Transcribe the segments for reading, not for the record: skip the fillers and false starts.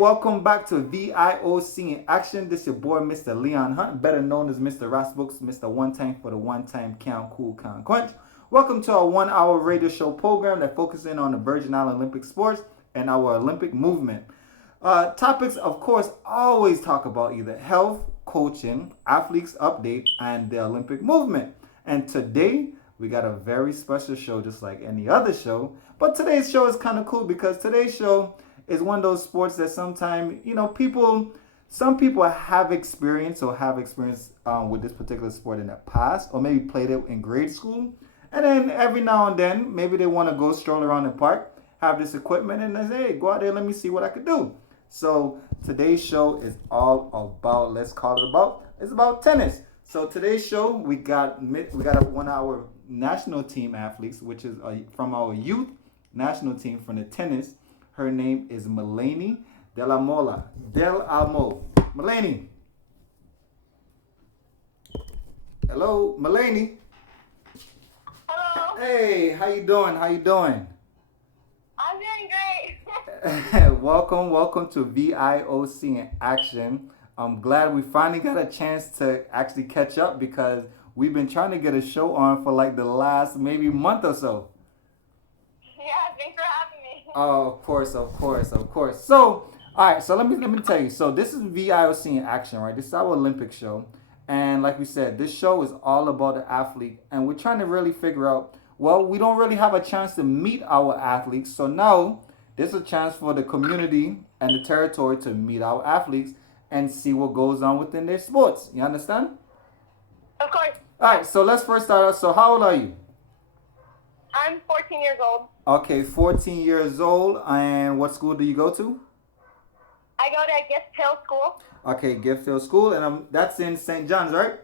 welcome back to VIOC in Action. This is your boy, Mr. Leon Hunt, better known as Mr. Ras Books, Mr. One Time for the One Time cantcoolcantquench. Welcome to our 1 hour radio show program that focuses on the Virgin Island Olympic sports and our Olympic movement. Topics, of course, always talk about either health, coaching, athletes update, and the Olympic movement. And today, we got a very special show, just like any other show. But today's show is kind of cool because today's show is one of those sports that sometimes, some people have experience with this particular sport in the past, or maybe played it in grade school. And then every now and then, maybe they want to go stroll around the park, have this equipment, and they say, hey, go out there, let me see what I could do. So today's show is all about, it's about tennis. So today's show, we got one of our national team athletes, which is from our youth national team from the tennis. Her name is Malena Del Amo. Malena. Hello, Malena. Hello. Hey, how you doing? I'm doing great. Welcome to VIOC in Action. I'm glad we finally got a chance to actually catch up because we've been trying to get a show on for like the last maybe month or so. Yeah, thanks for having me. Oh, of course. So, all right. So let me tell you. So this is VIOC in Action, right? This is our Olympic show, and like we said, this show is all about the athlete, and we're trying to really figure out. Well, we don't really have a chance to meet our athletes, so now there's a chance for the community and the territory to meet our athletes and see what goes on within their sports. You understand? Of course. All right. So let's first start out. So how old are you? I'm 14 years old. Okay, 14 years old. And what school do you go to? I go to Gift Hill School. Okay, Gift Hill School, and that's in St. John's, right?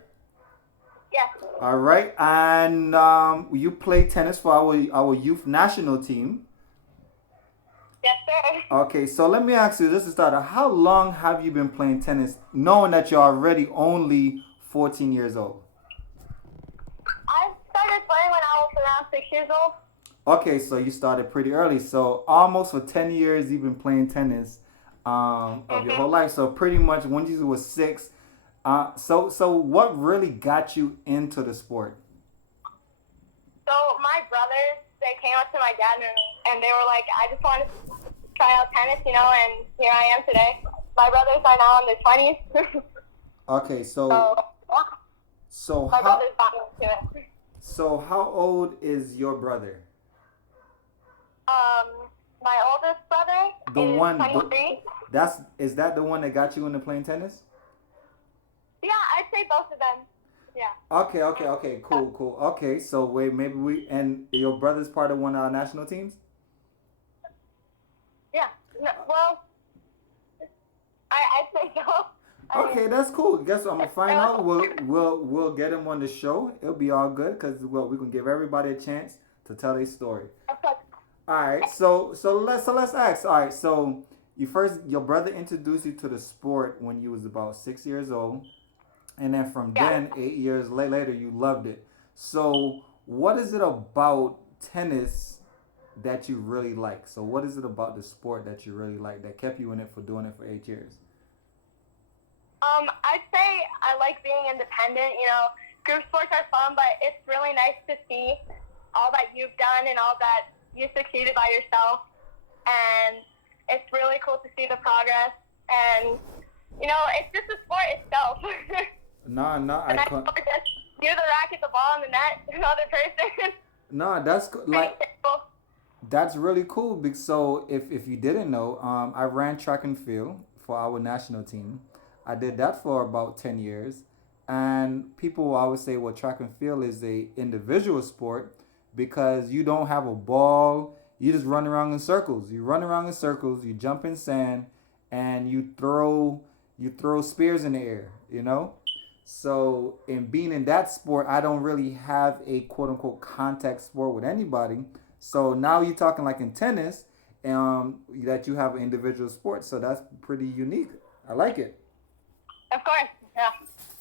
Yes. All right, and you play tennis for our youth national team. Yes, sir. Okay, so let me ask you, just to start, how long have you been playing tennis, knowing that you're already only 14 years old? I started playing when I was around 6 years old. Okay, so you started pretty early. So almost for 10 years you've been playing tennis of your whole life. So pretty much when you were 6. So what really got you into the sport? So my brothers, they came up to my dad and they were like, I just want to try out tennis, and here I am today. My brothers are now in their 20s. Okay, so my brothers got me into it. So how old is your brother? My oldest brother is 23. Is that the one that got you into playing tennis? Yeah, I'd say both of them. Yeah. Okay, cool. Okay, so wait, and your brother's part of one of our national teams? Yeah. No, well, I'd say so. Okay, that's cool. Guess what? I'm gonna find out. We'll get him on the show. It'll be all good because we can give everybody a chance to tell their story. All right, so let's ask. All right, so your brother introduced you to the sport when you was about 6 years old, and then from then 8 years later you loved it. So what is it about tennis that you really like? So what is it about the sport that you really like that kept you in it for doing it for 8 years? I'd say I like being independent. Group sports are fun, but it's really nice to see all that you've done and all that you succeeded by yourself, and it's really cool to see the progress, and it's just the sport itself. No, and I can't. You the racket, the ball, and the net, another person. No, that's really cool. So if you didn't know, I ran track and field for our national team. I did that for about 10 years, and people will always say, well, track and field is a individual sport because you don't have a ball. You just run around in circles. You jump in sand, and you throw spears in the air, So in being in that sport, I don't really have a quote unquote contact sport with anybody. So now you're talking like in tennis, that you have an individual sport. So that's pretty unique. I like it. Of course, yeah.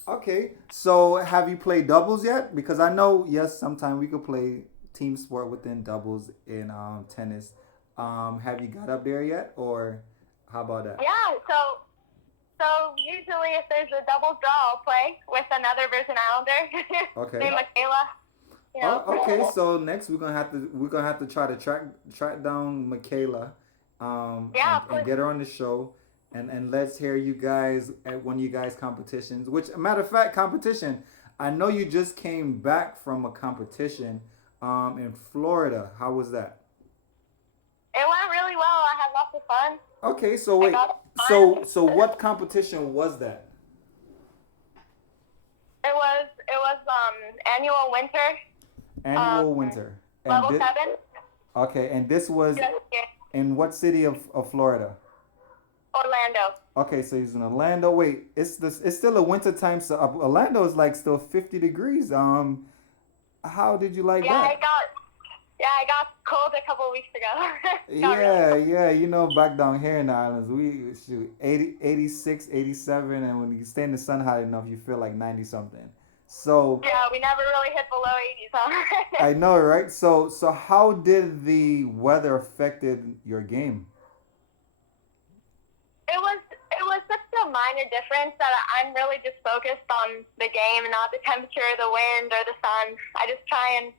Okay, so have you played doubles yet? Because I know, yes, sometimes we could play team sport within doubles in tennis. Have you got up there yet, or How about that? Yeah, so usually if there's a double draw, I'll play with another Virgin Islander Okay. named Michaela. You know. Oh, okay. So next we're gonna have to try to track down Michaela, Yeah, of and course. get her on the show, and let's hear you guys at one of you guys competitions. Which, matter of fact, competition. I know you just came back from a competition, in Florida. How was that? It went really well. I had lots of fun. Okay. So I wait. got fun. So what competition was that? It was annual winter Annual winter. And level this, 7. okay. And this was Just in what city of Florida? Orlando. Okay, so he's in Orlando. Wait, it's still a winter time. So Orlando is like still 50 degrees. How did you like Yeah, that? I got cold a couple of weeks ago. Got Yeah, really cold. yeah. You know, back down here in the islands, we shoot 80, 86, 87, and when you stay in the sun hot enough, you feel like 90 something. So Yeah, we never really hit below 80s, huh? I know, right? So how did the weather affected your game? It was such a minor difference that I'm really just focused on the game, not the temperature, the wind, or the sun. I just try and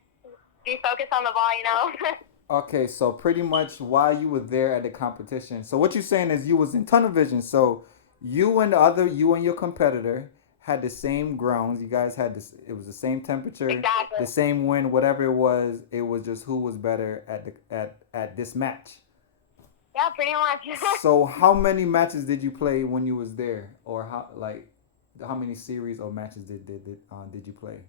be focused on the ball, you know. Okay, so pretty much while you were there at the competition, so what you're saying is you was in tunnel vision. So you and your competitor had the same grounds. You guys had this. It was the same temperature, Exactly. the same wind, whatever it was. It was just who was better at this match. Yeah, pretty much. So how many matches did you play when you was there, or how many series or matches did you play?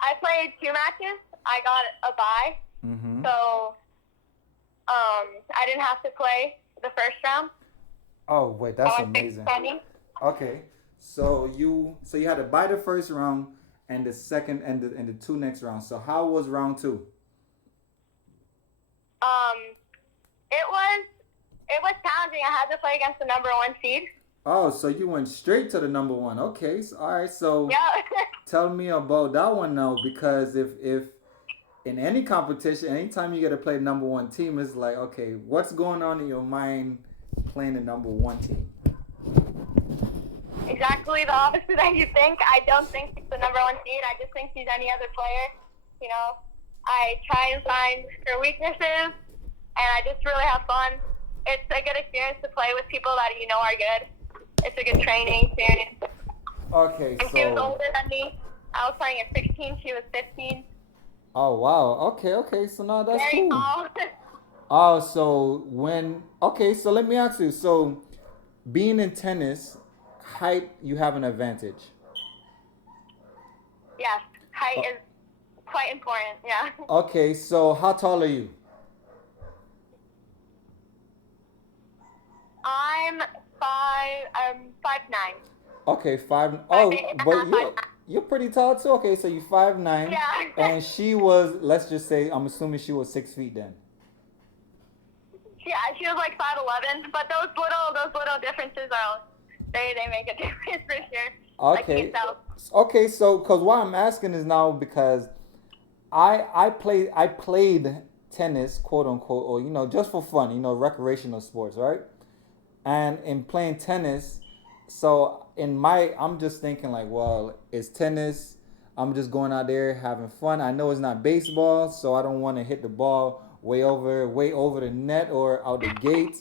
I played 2 matches. I got a bye, Mm-hmm. so I didn't have to play the first round. Oh wait, I that's was amazing. extending. Okay, so you had to buy the first round and the second and the two next rounds. So how was round two? Um, it was challenging. I had to play against the number 1 seed. Oh, so you went straight to the number one. Okay, so, all right. So Yeah. tell me about that one now, because if in any competition, anytime you get to play number one team, it's like, okay, what's going on in your mind playing the number one team? Exactly the opposite that you think. I don't think he's the number 1 seed. I just think he's any other player. You know, I try and find her weaknesses, and I just really have fun. It's a good experience to play with people that you know are good. It's a good training experience. Okay, And she was so older than me. I was playing at 16. She was 15. oh wow, okay, so now that's Very cool. tall. Oh, so so let me ask you. So being in tennis, height you have an advantage. Yes, height O- is quite important. Yeah. Okay, so how tall are you? I'm 5'9". Okay, five. Five Oh, eight and a but half, 5'9". you're pretty tall too. Okay, so you 5'9", Yeah. and she was. Let's just say I'm assuming she was 6 feet then. Yeah, she was like 5'11", but those little differences are they make a difference for sure. Like Okay, you tell. okay. So, cause why I'm asking is now because I played tennis, quote unquote, or just for fun, recreational sports, right? And in playing tennis, so I'm just thinking like, well, it's tennis. I'm just going out there having fun. I know it's not baseball, so I don't want to hit the ball way over the net or out the gate.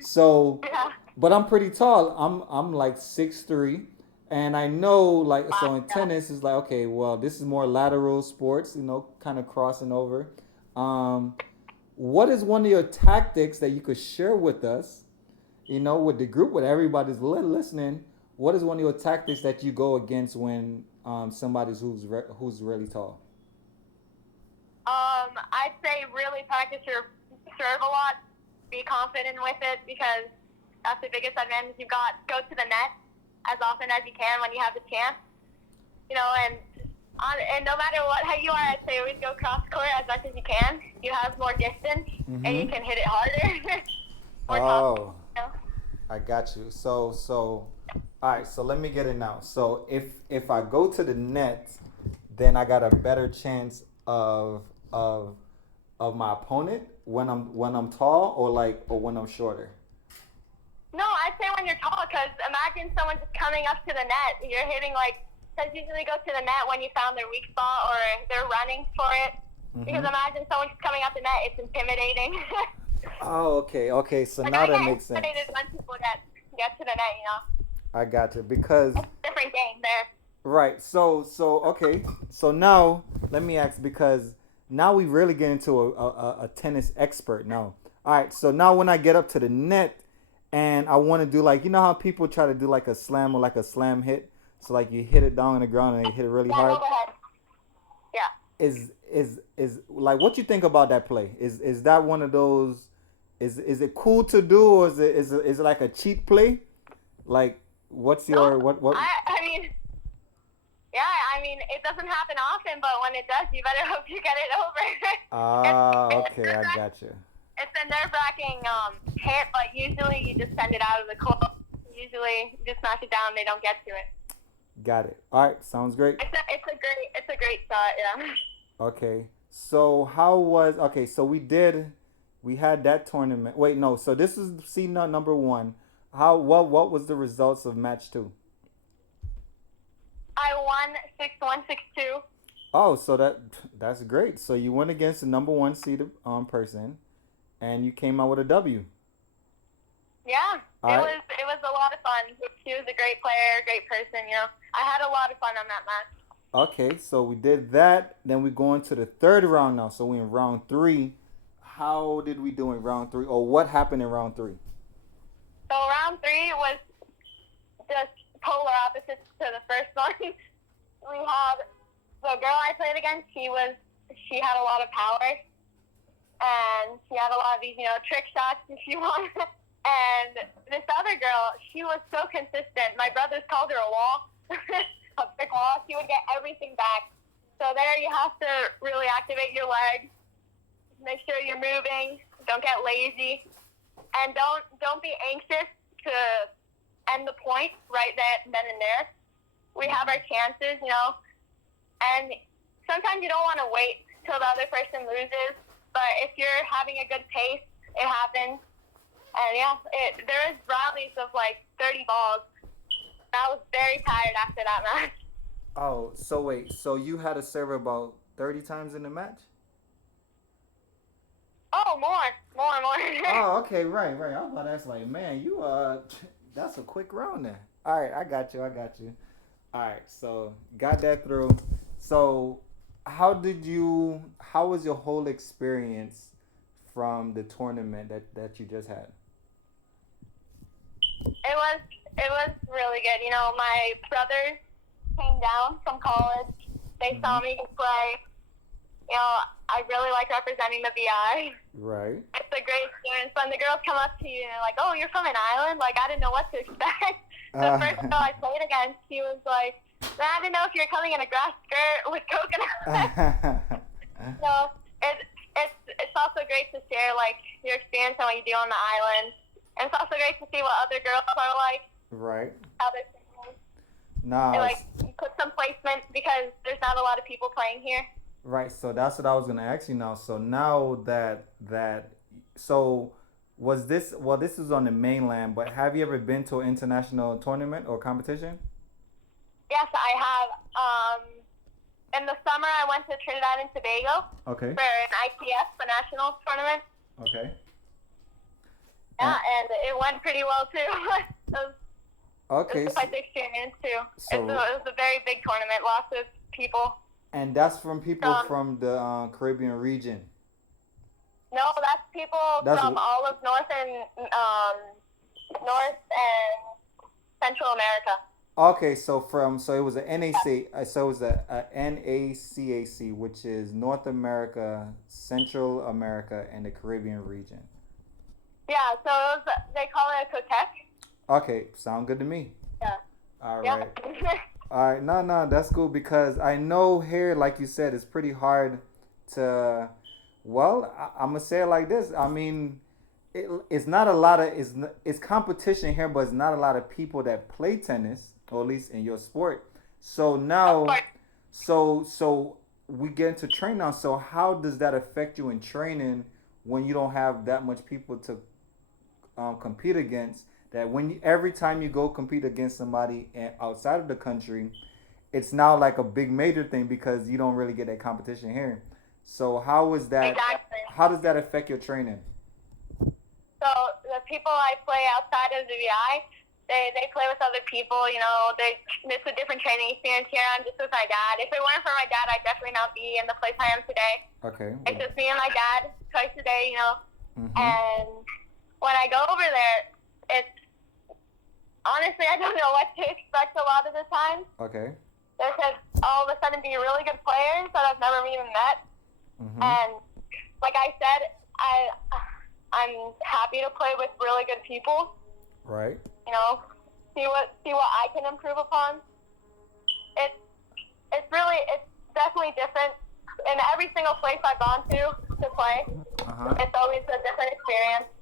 So, Yeah. but I'm pretty tall. I'm like 6'3", and I know like so in Yeah. tennis it's like, okay, well, this is more lateral sports, kind of crossing over. Um, what is one of your tactics that you could share with us? With the group, with everybody's listening. What is one of your tactics that you go against when somebody's who's really tall? I'd say really practice your serve a lot. Be confident with it because that's the biggest advantage you've got. Go to the net as often as you can when you have the chance. And no matter what height you are, I'd say always go cross court as much as you can. You have more distance and you Mm-hmm. can hit it harder. More Oh, confident. I got you. So, all right. So let me get it now. So if I go to the net, then I got a better chance of of my opponent when I'm tall or when I'm shorter. No, I'd say when you're tall, because imagine someone just coming up to the net. You're hitting because usually go to the net when you found their weak spot or they're running for it. Because imagine someone just coming up the net, it's intimidating. Oh, okay. So Like now I that get makes sense. intimidated when people get to the net, I got you because It's a different game there. right. So okay. So now let me ask because now we really get into a tennis expert now. All right. So now when I get up to the net and I want to do like how people try to do like a slam or like a slam hit. So like you hit it down on the ground and you hit it really hard. Overhead. Yeah. Is like what you think about that play? Is that one of those? Is it cool to do or is it like a cheat play? Like what's your what? I mean, yeah, I mean, it doesn't happen often, but when it does, you better hope you get it over. Okay, I got you. It's a nerve-wracking hit, but usually you just send it out of the court. Usually, you just smash it down. They don't get to it. Got it. All right, sounds great. It's a great shot. Yeah. Okay, so so we had that tournament. Wait, no. So this is seed number one. What was the results of match two? I won 6-1, 6-2. Oh, so that's great. So you went against the number one seed person, and you came out with a W. Yeah, it was a lot of fun. She was a great player, great person. I had a lot of fun on that match. Okay, so we did that. Then we go into the third round now. So we in round three. How did we do in round three, or what happened in round three? So round three was just polar opposites to the first one. We had the girl I played against. She had a lot of power, and she had a lot of these trick shots if you want. And this other girl, she was so consistent. My brothers called her a wall, a brick wall. She would get everything back. So there you have to really activate your legs. Make sure you're moving. Don't get lazy. And don't be anxious to end the point right then and there. We have our chances, And sometimes you don't want to wait till the other person loses. But if you're having a good pace, it happens. And there is rallies of like 30 balls. I was very tired after that match. Oh, so wait. So you had to serve about 30 times in the match? Oh, more. Oh, okay, right. I was about to ask, like, man, that's a quick round there. All right, I got you. All right, so got that through. So, how was your whole experience from the tournament that you just had? It was really good. My brothers came down from college. They saw me play. I really like representing the VI. Right. It's a great experience. When the girls come up to you and they're like, "Oh, you're from an island?" Like, I didn't know what to expect. The first girl I played against, she was like, "I didn't know if you're coming in a grass skirt with coconut." So it's also great to share like your experience and what you do on the island. And it's also great to see what other girls are like. Right. How they're playing. Nah. And, put some placement because there's not a lot of people playing here. Right. So that's what I was gonna ask you now. So now so was this this is on the mainland, but have you ever been to an international tournament or competition? Yes, I have. In the summer, I went to Trinidad and Tobago. Okay. For an ITF, the national tournament. Okay. Yeah, and it went pretty well too. It was quite the experience too. So, it was a very big tournament, lots of people. And that's from people from the Caribbean region. No, that's people from all of North and Central America. Okay, so it was a NAC, so it was a NACAC, which is North America, Central America, and the Caribbean region. Yeah, so they call it a COTEC. Okay, sound good to me. Yeah. All right. All right, no, that's cool because I know here, like you said, it's pretty hard to. Well, I'm gonna say it like this. I mean, it's not a lot of it's competition here, but it's not a lot of people that play tennis, or at least in your sport. So now, so we get into training now. So how does that affect you in training when you don't have that much people to compete against. That every time you go compete against somebody outside of the country, it's now like a big major thing because you don't really get that competition here. So how is that? Exactly. How does that affect your training? So the people I play outside of the VI, they play with other people. You know, it's a different training experience here. I'm just with my dad. If it weren't for my dad, I'd definitely not be in the place I am today. Okay. It's just me and my dad twice a day. You know, Mm-hmm. and when I go over there, it's honestly I don't know what to expect a lot of the time. Okay. There could all of a sudden be really good players that I've never even met. Mm-hmm. And like I said, I'm happy to play with really good people. Right. You know, see what I can improve upon. It's definitely different. In every single place I've gone to play, it's always a different experience.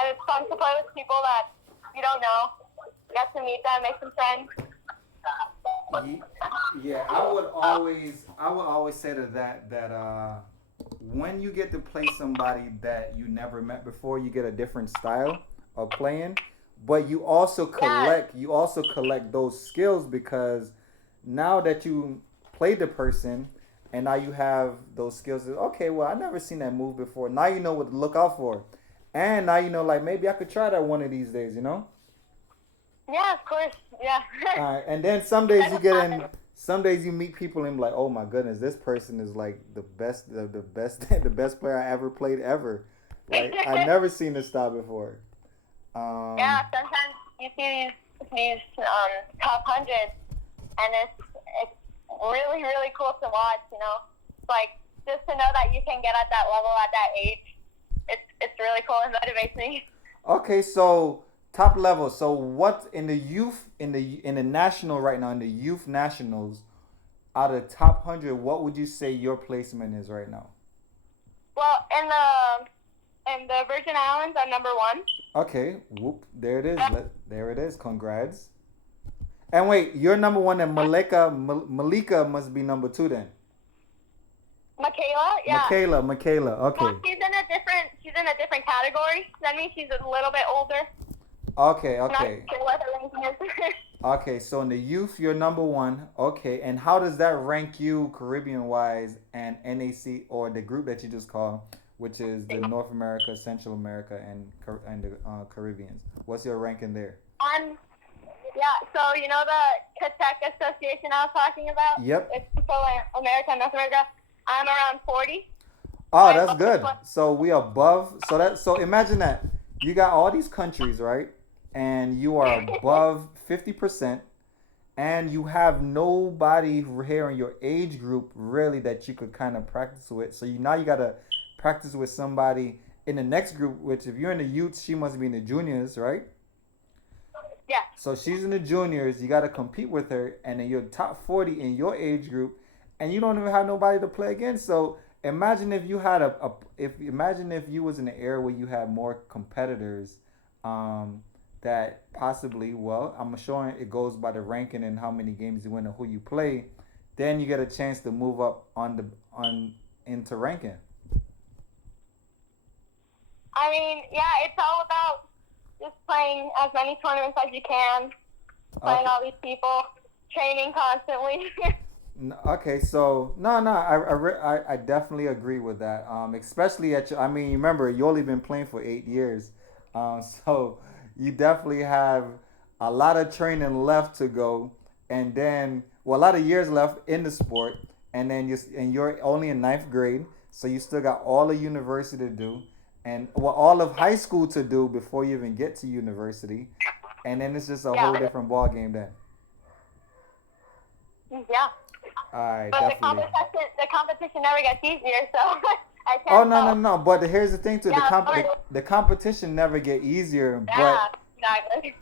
And it's fun to play with people that you don't know. You get to meet them, make some friends. Yeah, I would always say to that when you get to play somebody that you never met before, you get a different style of playing, but you also collect those skills because now that you play the person and now you have those skills. Okay, well I never seen that move before. Now you know what to look out for, and now you know like maybe I could try that one of these days. You know. Yeah, of course. Yeah. And then some days you get in. Some days you meet people and be like, oh my goodness, this person is like the best, the best, the best player I ever played ever. Like I never seen this style before. Yeah, sometimes you see these top hundreds, and it's really really cool to watch. You know, like just to know that you can get at that level at that age, it's really cool and motivates me. Okay, so top level. So what in the youth in the national right now in the youth nationals, out of the top 100, what would you say your placement is right now? Well, in the Virgin Islands, I'm number 1. Okay, whoop, there it is. There it is. Congrats. And wait, you're number 1, and Malika must be number 2 then. Michaela, yeah. Michaela. Okay. Well, she's in a different category than me. She's a little bit older. Okay. Not sure what her ranking is. Okay, so in the youth, you're number 1. Okay, and how does that rank you Caribbean-wise and NAC, or the group that you just called, which is the North America, Central America, and the Caribbeans? What's your ranking there? Yeah, so you know the Cantec Association I was talking about? Yep. It's Central America and North America. I'm around 40. Oh, that's good. So we are above. So imagine that you got all these countries, right? And you are above 50%, and you have nobody here in your age group really that you could kind of practice with. So now you got to practice with somebody in the next group, which if you're in the youth, she must be in the juniors, right? Yeah. So she's in the juniors. You got to compete with her, and then you're top 40 in your age group, and you don't even have nobody to play against. So imagine if you had imagine if you was in an era where you had more competitors, that possibly, well, I'm sure it goes by the ranking and how many games you win and who you play. Then you get a chance to move up into ranking. I mean, yeah, it's all about just playing as many tournaments as you can, playing all these people, training constantly. Okay, so no, I definitely agree with that. Especially I mean, remember you only been playing for 8 years, so you definitely have a lot of training left to go, and then a lot of years left in the sport, and then you're only in 9th grade, so you still got all of university to do, and all of high school to do before you even get to university, and then it's just a whole different ball game then. Yeah. All right, but definitely. The competition never gets easier, so I can't. Oh no! But here's the thing too: the competition never get easier, but exactly.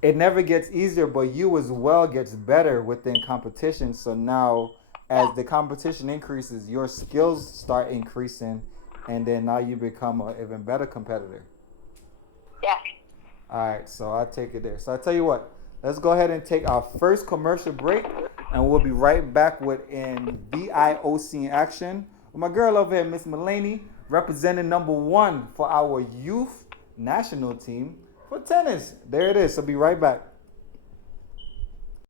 It never gets easier. But you as well gets better within competition. So now, as the competition increases, your skills start increasing, and then now you become an even better competitor. Yeah. All right, so I'll take it there. So I tell you what, let's go ahead and take our first commercial break, and we'll be right back with in VIOC in action with my girl over here, Miss Malena, representing number 1 for our youth national team for tennis. There it is. So be right back.